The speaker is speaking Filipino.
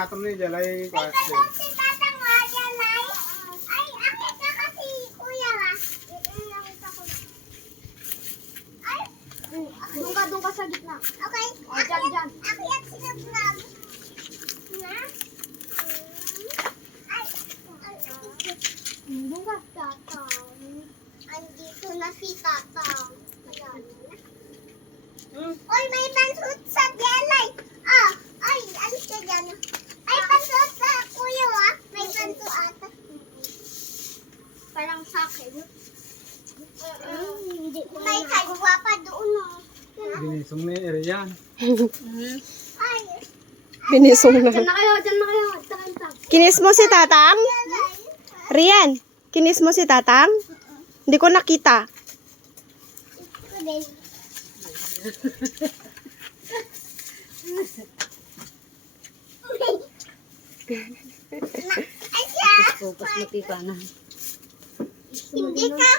atong ni jalay Ay, kasi tatang wala na. Ay, akit ka kasi, kuya, ha? Nakita ko na. Ay, Doon ka sa gitna. okay. O, dyan. Akit sila vlog. Na? Ay, Doon ka. tatang. Andito na si tatang. Ayan. Oy, may pansut sa jelay. Ah, ay, alis ka dyan. Ay, pansut sa kuya, ha? May panso ata. Parang sa akin. Hindi ko may kagwa pa doon, oh. ginisong ni Rian. Ay, Binisong na. Dyan na kayo. Tang. Kinis mo si Tatang? jelay. Rian, kinis mo si Tatang? Hindi ko nakita. Ito din. Ay, siya. Focus mo, Tipa, na. Hindi ka